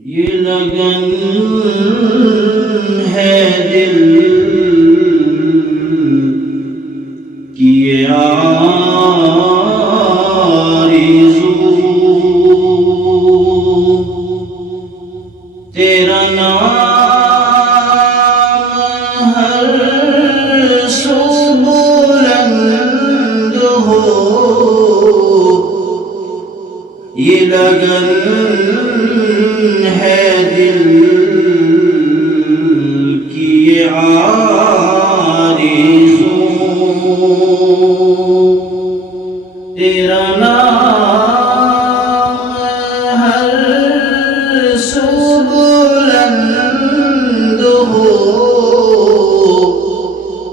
یہ لگن ہے دل کی یہ آرزو، تیرا نام ہر سو بلند ہو، یہ لگن ہے دل کی یہ آرزو، تیرا نام ہر سو بلند ہو،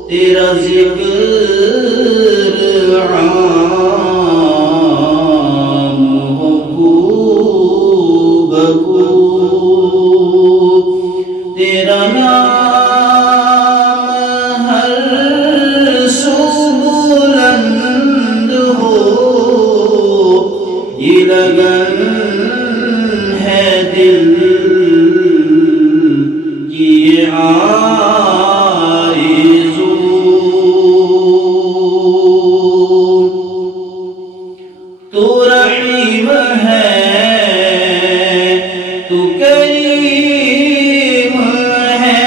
تیرا ذکر عام ہو بکو، تیرا نام ہر سو بلند ہو، یہ لگن ہے دل کی یہ آرزو، تو رحیم ہے تو کریم ہے،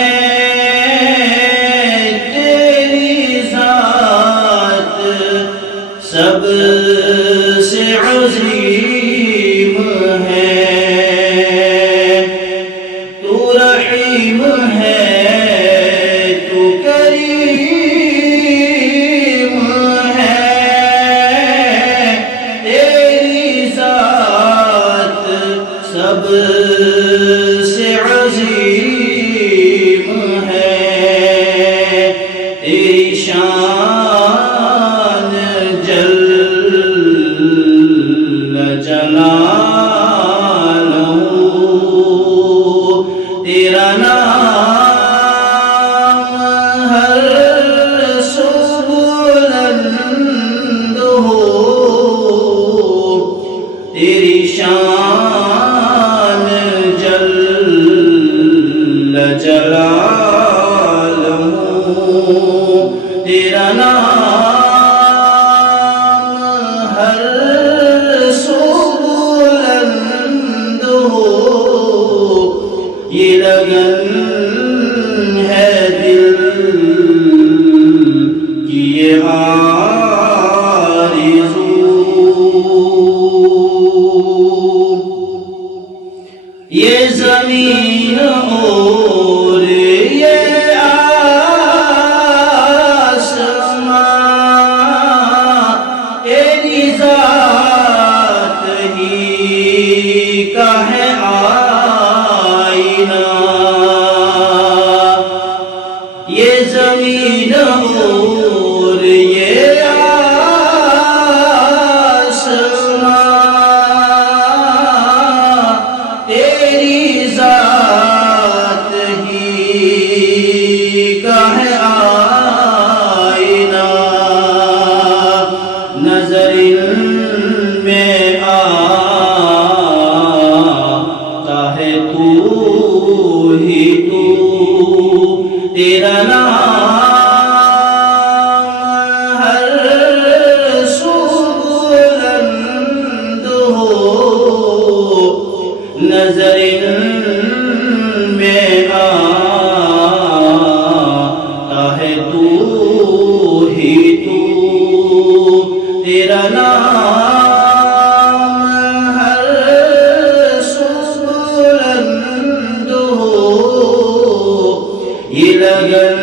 تیری ذات سب سے عظیم ہے، تو رحیم ہے تو کریم ہے، تیری ذات سب سے عظیم ہے، تیری شان جل جلالہ، تیرا نام ہر سو بلند ہو، تیری شان جل جلالہ، تیرا نام ہر سو بلند ہو، یہ لگن ہے دل کی یہ آرزو، یہ زمین اور یہ آسمان تیری ذات ہی کا ہے آئینہ، یہ زمین اور یہ آسمان تیری ذات ہی کا ہے آئینہ، نظر ان میں آتا ہے تو ہی تو، تیرا نام ہر سو بلند ہو، نظر ان میں آتا ہے تو ہی تو، تیرا نام ہر سو بلند ہو، یہ لگن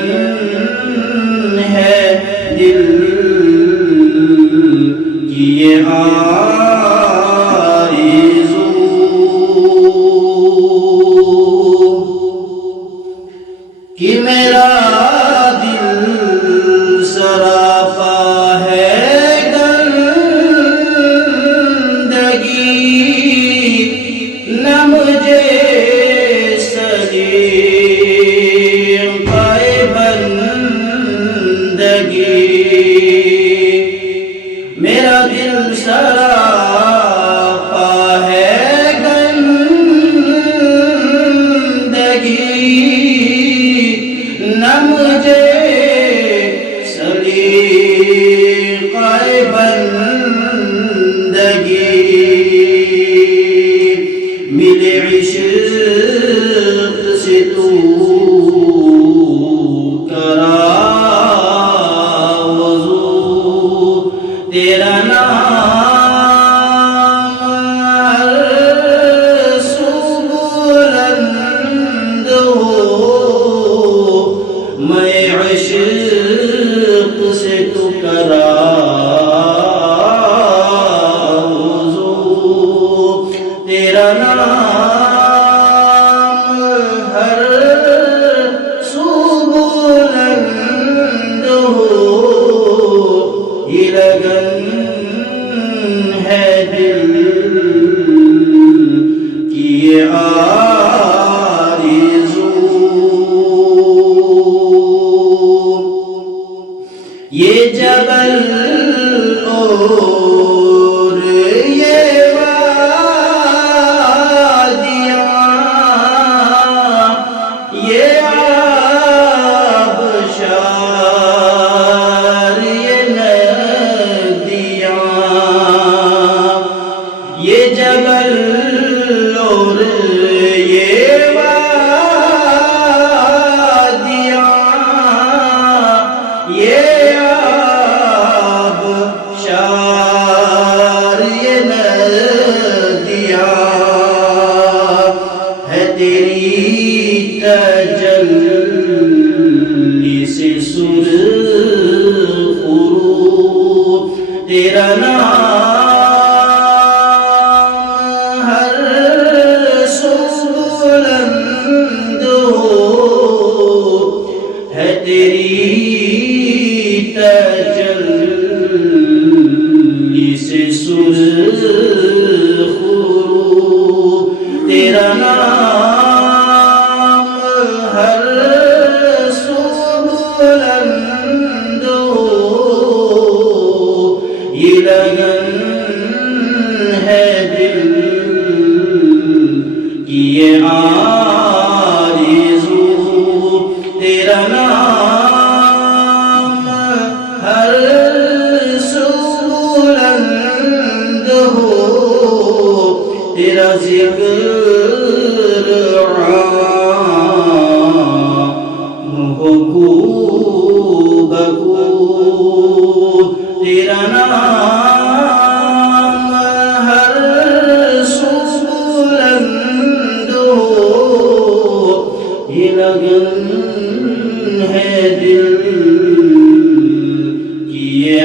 ہے دل کی یہ آرزو، کہ میرا دل سراپا ہے گندگی، نہ مجھے سلیم پائے بندگی، میرا دل سراپا ہے گندگی، ملے عشق سے تو کرا وضو تیرا نام ہر سو بلند ہو میں عشق سے تو کرا تیرا نام ہر سو بلند ہو یہ لگن ہے دل کی یہ آرزو یہ جبل اور یہ یہ جبل اور یہ وادیاں یہ آب شار یہ ندیاں ہے تیری تجلی سے سرخ رو تیرا نام ہے تیری تجلی سے سرخ رو تیرا نام ہر سو بلند ہو یہ لگن ہے دل کی یہ تیرا نام ہر سو بلند ہو تیرا ذکر عام ہو کو بکو تیرا نام ہر سو بلند ہو یہ لگن ہے دل کی یہ